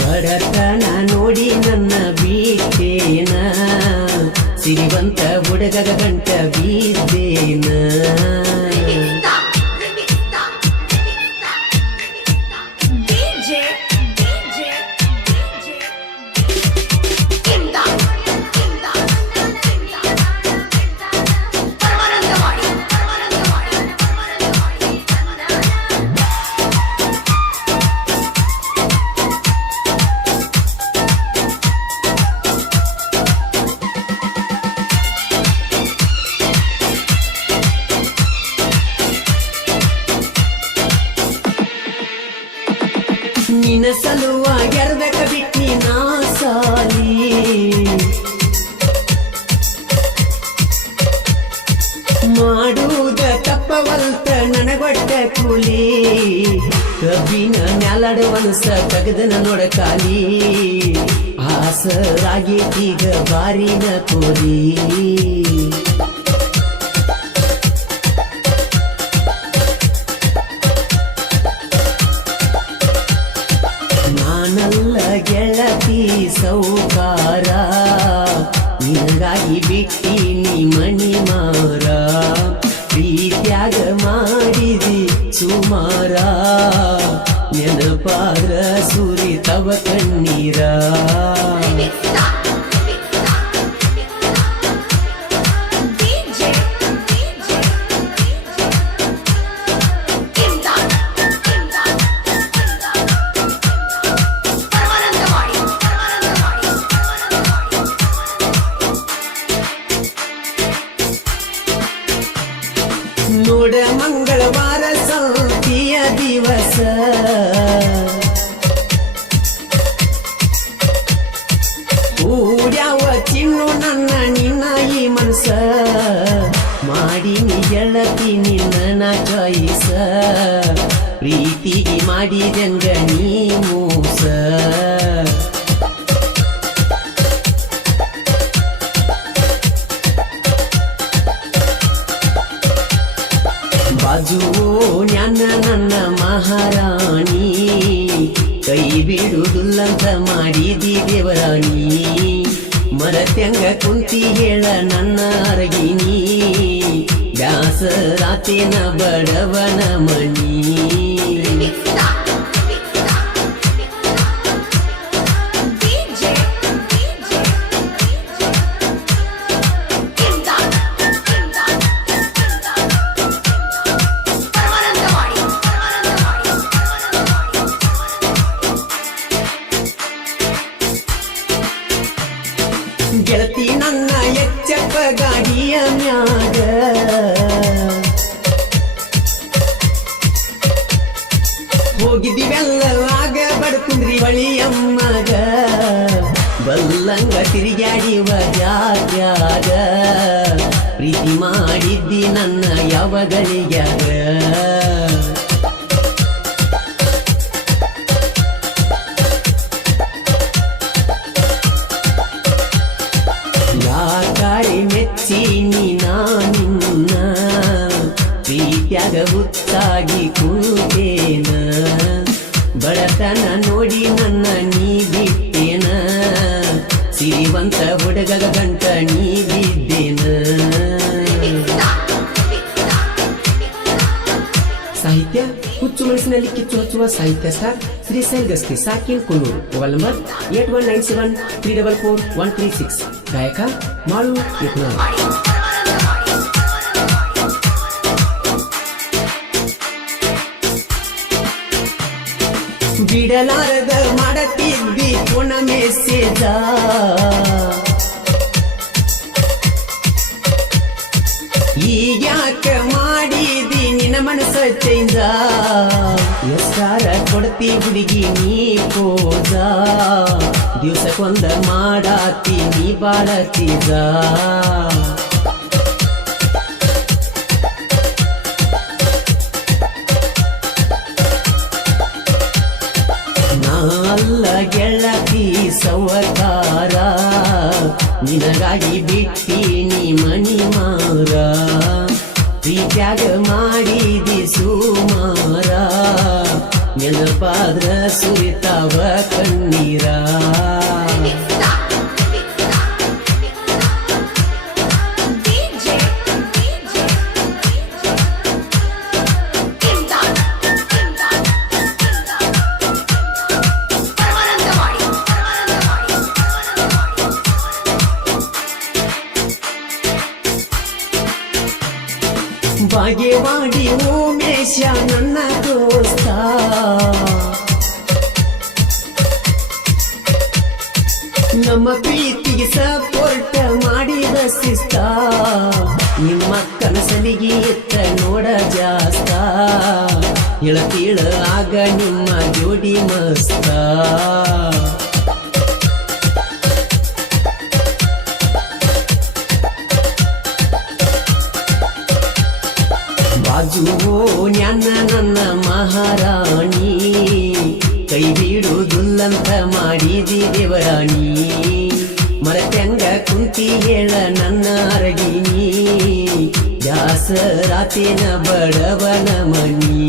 ಬಡತನ ನೋಡಿ ನನ್ನ ಬೀಟೇನ ಸಿರಿವಂತ ಹುಡುಗಗ ಗಂಟ ಬೀದ್ದೇನ ನಿನ್ನ ಸಲುವಾಗ್ಯಾರ್ಬೇಕ ಬಿಟ್ಟಿ ನಾ ಸಾಲಿ ಮಾಡುವುದ ತಪ್ಪವಲ್ತ ನನಗೊಟ್ಟ ಕೂಲಿ ಕಬ್ಬಿನ ಮ್ಯಾಲಾಡುವನಸ ತಗದನ ನೋಡಕಾಲಿ ಆಸರಾಗೇತೀಗ ಬಾರಿನ ಕೋಲಿ ನಾನಲ್ಲ ಗೆಳತಿ ಸೌಕಾರ ನಿನಗಾಗಿ ಬಿಟ್ಟೀನಿ ಮಣಿ ಮಾರ ಪ್ರೀತ್ಯಾಗ ಮಾಡಿದಿ ಸುಮಾರ ನೆನಪಾದ್ರ ಸುರಿತವ ಕಣ್ಣೀರ ನೋಡ ಮಂಗಳವಾರ ಸಂತಿಯ ದಿವಸ ಊರ್ಯಾವ ಚಿನ್ನು ನನ್ನ ನಿನ್ನ ಈ ಮನಸ ಮಾಡಿನಿ ಗೆಳತಿ ನಿನ್ನ ಚಾಯಿಸ ಪ್ರೀತಿಗೆ ಮಾಡಿದಂಗ ನೀ ಮೋಸ ಬಾಜುವೋ ನ್ಯಾನ ನನ್ನ ಮಹಾರಾಣಿ ಕೈ ಬಿಡುವುದಿಲ್ಲಂತ ಮಾಡಿದಿ ದೇವರಾಣಿ ಮರತ್ಯಂಗ ಕುಂತಿ ಹೇಳ ನನ್ನ ಅರಗಿನಿ ಬ್ಯಾಸರಾತೇನ ಬಡವನ ಮಣಿ ಗೆಳತಿ ನನ್ನ ಎಚ್ಚಪ್ಪ ಗಾಡಿಯ ಮ್ಯಾಗ ಹೋಗಿದ್ದೀವೆಲ್ಲ ಆಗ ಬಡ್ಕುಂದ್ರಿ ಬಳಿಯಮ್ಮಗ ಬಲ್ಲಂಗ ತಿರುಗಾಡಿವ ಜಾತ್ಯಾಗ ಪ್ರೀತಿ ಮಾಡಿದ್ದಿ ನನ್ನ ಯಾವಗಳಿಗ್ಯಾಗ ಯಾಕಾರೆ ಮೆಚ್ಚೀನಿ ನಾನಿನ್ನ ಪ್ರೀತ್ಯಾಗ ಹುತ್ತಾಗಿ ಕೂತೇನ ಬಡತನ ನೋಡಿ ನನ್ನ ನೀ ಬಿಟ್ಟೇನ ಸಿರಿವಂತ ಹುಡುಗಗ ಗಂಟ ನೀ ಬಿದ್ದೇನ ಸಾಹಿತ್ಯ ಹುಚ್ಚು ಮನಸ್ಸಿನಲ್ಲಿ ಕಿಚ್ಚು ಹಚ್ಚುವ ಸಾಹಿತ್ಯ ಸ್ಟಾರ್ ಶ್ರೀಶೈಲ್ ಗಸ್ತಿ ಸಾಕಿನ್ ಕುನ್ನೂರು ಮೊಬೈಲ್ ನಂಬರ್ 8197344136 ಗಾಯಕ ಮಾಳು ಯತ್ನಾಳ್ ಬಿಡಲಾರದ ಮಾಡತಿದ್ದಿ ಪುಣ ಮೆಸೇಜ ಈಗ್ಯಾಕ ಮಾಡಿದಿ ನಿನ್ನ ಮನಸ್ಸ ಚೇಂಜ ಎಷ್ಟಾರ ಕೊಡ್ತಿ ಹುಡುಗಿ ನೀ ಪೋಜ ದಿವಸಕ್ಕೊಂದ ಮಾಡಾತಿ ನೀ ಬಾಳತಿದ ನಾಲ್ಲ ಗೆಳತಿ ಸವಕಾರ ನಿನಗಾಗಿ ಬಿಟ್ಟೀನಿ ಮಣಿ ಮಾರ ಪ್ರೀತ್ಯಾಗ ಮಾಡಿದಿ ಸುಮಾರ ನೆನಪಾದ್ರ ಸುರಿತಾವ ಕಣ್ಣೀರ ಬಾಗೇವಾಡಿ ಉಮೇಶ ನನ್ನ ದೋಸ್ತ ನಮ್ಮ ಪ್ರೀತಿಗೆ ಸಪೋರ್ಟ್ ಮಾಡಿದ ಶಿಸ್ತ ನಿಮ್ಮ ಕನಸಲಿಗೆ ಎತ್ತ ನೋಡ ಜಾಸ್ತ ಇಳತೀಳ ಆಗ ನಿಮ್ಮ ಜೋಡಿ ಮಸ್ತ ಬಾಜುವೋ ನ್ಯಾನ ನನ್ನ ಮಹಾರಾಣಿ ಕೈ ಬಿಡುವುದಿಲ್ಲಂತ ಮಾಡಿದಿ ದೇವರಾಣಿ ಮರತ್ಯಂಗ ಕುಂತಿ ಹೇಳ ನನ್ನ ಅರಗಿನಿ ದಾಸರಾತೇನ ಬಡವನ ಮನಿ